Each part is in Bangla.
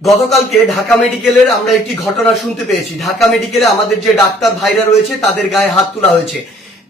গতকালকে ঢাকা মেডিকেলের আমরা একটি ঘটনা শুনতে পেয়েছি। ঢাকা মেডিকেলে আমাদের যে ডাক্তার ভাইরা রয়েছে তাদের গায়ে হাত তোলা হয়েছে।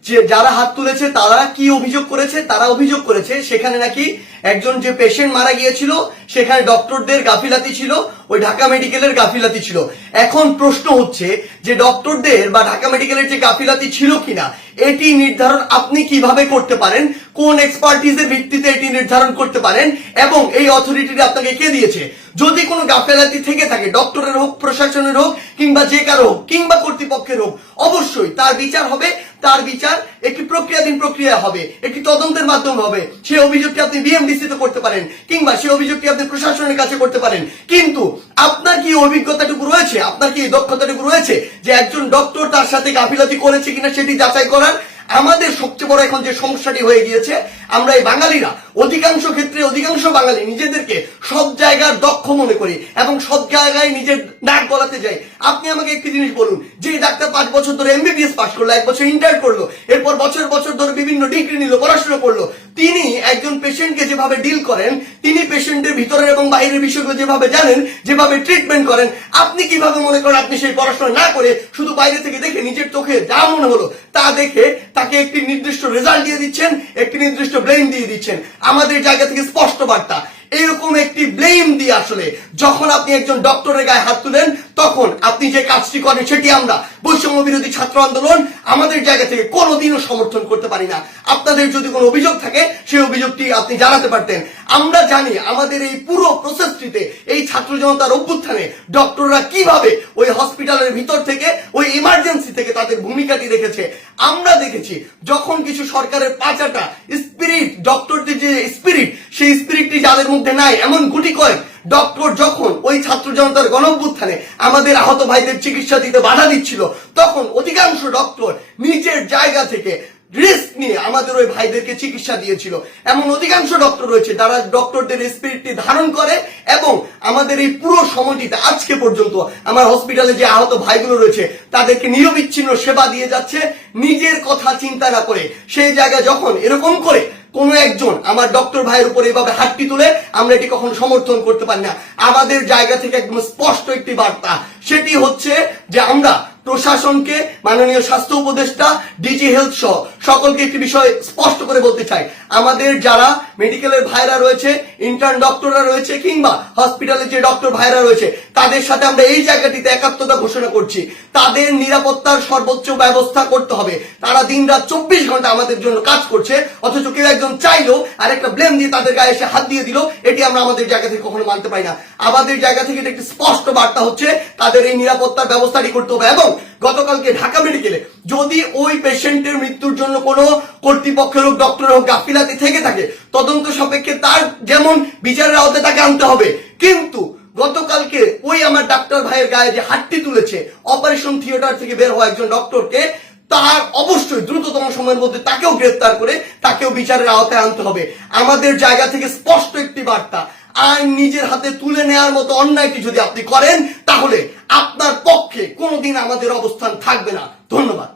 যে যারা হাত তুলেছে তারা কি অভিযোগ করেছে? তারা অভিযোগ করেছে সেখানে নাকি একজন যে পেশেন্ট মারা গিয়েছিল সেখানে ডক্টরদের গাফিলাতি ছিল, ওই ঢাকা মেডিকেলের গাফিলাতি ছিল। এখন প্রশ্ন হচ্ছে যে ডক্টরদের বা ঢাকা মেডিকেলের যে গাফিলাতি ছিল কিনা এটি নির্ধারণ আপনি কিভাবে করতে পারেন, কোন এক্সপার্টিজের ভিত্তিতে এটি নির্ধারণ করতে পারেন এবং এই অথরিটিটি আপনাকে কে দিয়েছে? যদি কোনো গাফিলাতি থেকে থাকে, ডক্টরের হোক, প্রশাসনের হোক, কিংবা যে কারো হোক, কিংবা কর্তৃপক্ষের হোক, অবশ্যই তার বিচার হবে। তার বিচার একটি প্রক্রিয়াধীন প্রক্রিয়া হবে, একটি তদন্তের মাধ্যমে হবে। সেই অভিযোগটি আপনি বিএমডিসি তে করতে পারেন কিংবা সেই অভিযোগটি আপনি প্রশাসনের কাছে করতে পারেন। কিন্তু আপনার কি অভিজ্ঞতাটুকু রয়েছে, আপনার কি দক্ষতাটুকু রয়েছে যে একজন ডক্টর তার সাথে গাফিলতি করেছে কিনা সেটি যাচাই করার? আমাদের সবচেয়ে বড় এখন যে সমস্যাটি হয়ে গিয়েছে, আমরা এই বাঙালিরা অধিকাংশ ক্ষেত্রে অধিকাংশ বাঙালি নিজেদেরকে সব জায়গার দক্ষ মনে করি এবং সব জায়গায় নিজের নাক গলাতে যাই। আপনি আমাকে একটি জিনিস বলুন, যে ডাক্তার 5 বছর ধরে এমবিবিএস পাস করলো, 1 বছর ইন্টার করলো, এরপর বছর বছর ধরে বিভিন্ন ডিগ্রি নিল, পড়াশোনা করলো, তিনি একজন পেশেন্টকে যেভাবে ডিল করেন, তিনি পেশেন্টের ভিতরের এবং বাইরের বিষয়গুলো যেভাবে জানেন, যেভাবে ট্রিটমেন্ট করেন, আপনি কিভাবে মনে করেন আপনি সেই পড়াশোনা না করে শুধু বাইরে থেকে দেখে নিজের চোখে যা মনে হলো তা দেখে তাকে একটি নির্দিষ্ট রেজাল্ট দিয়ে দিচ্ছেন, একটি নির্দিষ্ট ব্লেম দিয়ে দিচ্ছেন? আমাদের জায়গা থেকে স্পষ্ট বার্তা, এরকম একটি ব্লেম দিয়ে আসলে যখন আপনি একজন ডক্টরের গায়ে হাত তুলেন তখন আপনি যে কাজটি করেন সেটি আমরা বৈষম্য বিরোধী ছাত্র আন্দোলন আমাদের জায়গা থেকে কোনোদিনও সমর্থন করতে পারি না। আপনাদের যদি কোনো অভিযোগ থাকে সেই অভিযোগটি আপনি জানাতে পারতেন। আমরা জানি আমাদের এই পুরো প্রসেসটিতে, এই ছাত্র জনতার অভ্যুত্থানে ডক্টররা কিভাবে ওই হসপিটালের ভিতর থেকে, ওই ইমার্জেন্সি থেকে তাদের ভূমিকাটি রেখেছে। আমরা দেখেছি যখন কিছু সরকারের পাঁচাটা স্পিরিট, ডক্টরদের যে স্পিরিট, সেই স্পিরিটটি যাদের মধ্যে নাই, এমন গুটি কয়েক ডক্টর যখন ওই ছাত্র জনতার গণঅভ্যুত্থানে আমাদের আহত ভাইদের চিকিৎসা দিতে বাধা দিচ্ছিল, তখন অধিকাংশ ডক্টর নিজের জায়গা থেকে রিস্ক নিয়ে আমাদের ওই ভাইদেরকে চিকিৎসা দিয়েছিল। এমন অধিকাংশ ডক্টর রয়েছে যারা ডক্টরদের স্পিরিটটি ধারণ করে এবং আমাদের এই পুরো সময়টিতে আজকে পর্যন্ত আমার হসপিটালে যে আহত ভাইগুলো রয়েছে তাদেরকে নিরবিচ্ছিন্ন সেবা দিয়ে যাচ্ছে, নিজের কথা চিন্তা না করে। সেই জায়গায় যখন এরকম করে কোন একজন আমার ডক্টর ভাইয়ের উপর এইভাবে হাতটি তুলে, আমরা এটি কখনো সমর্থন করতে পারি না। আমাদের জায়গা থেকে একদম স্পষ্ট একটি বার্তা, সেটি হচ্ছে যে আমরা প্রশাসনকে, মাননীয় স্বাস্থ্য উপদেষ্টা, ডিজি হেলথ সহ সকলকে একটি বিষয় স্পষ্ট করে বলতে চাই, আমাদের যারা মেডিকেলের ভাইরা রয়েছে, ইন্টার্ন ডক্টররা রয়েছে, কিংবা হসপিটালের যে ডক্টর ভাইরা রয়েছে, তাদের সাথে আমরা এই জায়গাটিতে একাত্মতা ঘোষণা করছি। তাদের নিরাপত্তার সর্বোচ্চ ব্যবস্থা করতে হবে। তারা দিনরাত 24 ঘন্টা আমাদের জন্য কাজ করছে, অথচ কেউ একজন চাইলো আর একটা ব্লেম দিয়ে তাদের গায়ে এসে হাত দিয়ে দিল, এটি আমরা আমাদের জায়গা থেকে কখনো মানতে পারি না। আমাদের জায়গা থেকে একটি স্পষ্ট বার্তা হচ্ছে তাদের এই নিরাপত্তার ব্যবস্থাটি করতে হবে। এবং গতকালকে ঢাকা মেডিকেলে যদি ওই পেশেন্টের মৃত্যুর জন্য কোনো কর্তৃপক্ষের হোক, ডক্টর হোক গাফিলাতি থেকে থাকে, তদন্ত সাপেক্ষে তার যেমন বিচারের আওতায় তাকে আনতে হবে। কিন্তু গতকালকে ওই আমার ডাক্তার ভাইয়ের গায়ে যে হাতটি তুলেছে, অপারেশন থিয়েটার থেকে বের হওয়া একজন ডক্টরকে, তার অবশ্যই দ্রুততম সময়ের মধ্যে তাকেও গ্রেফতার করে তাকেও বিচারের আওতায় আনতে হবে। আমাদের জায়গা থেকে স্পষ্ট একটি বার্তা, আইন নিজের হাতে তুলে নেওয়ার মতো অন্যায়টি যদি আপনি করেন তাহলে আপনার পক্ষে কোনোদিন আমাদের অবস্থান থাকবে না। ধন্যবাদ।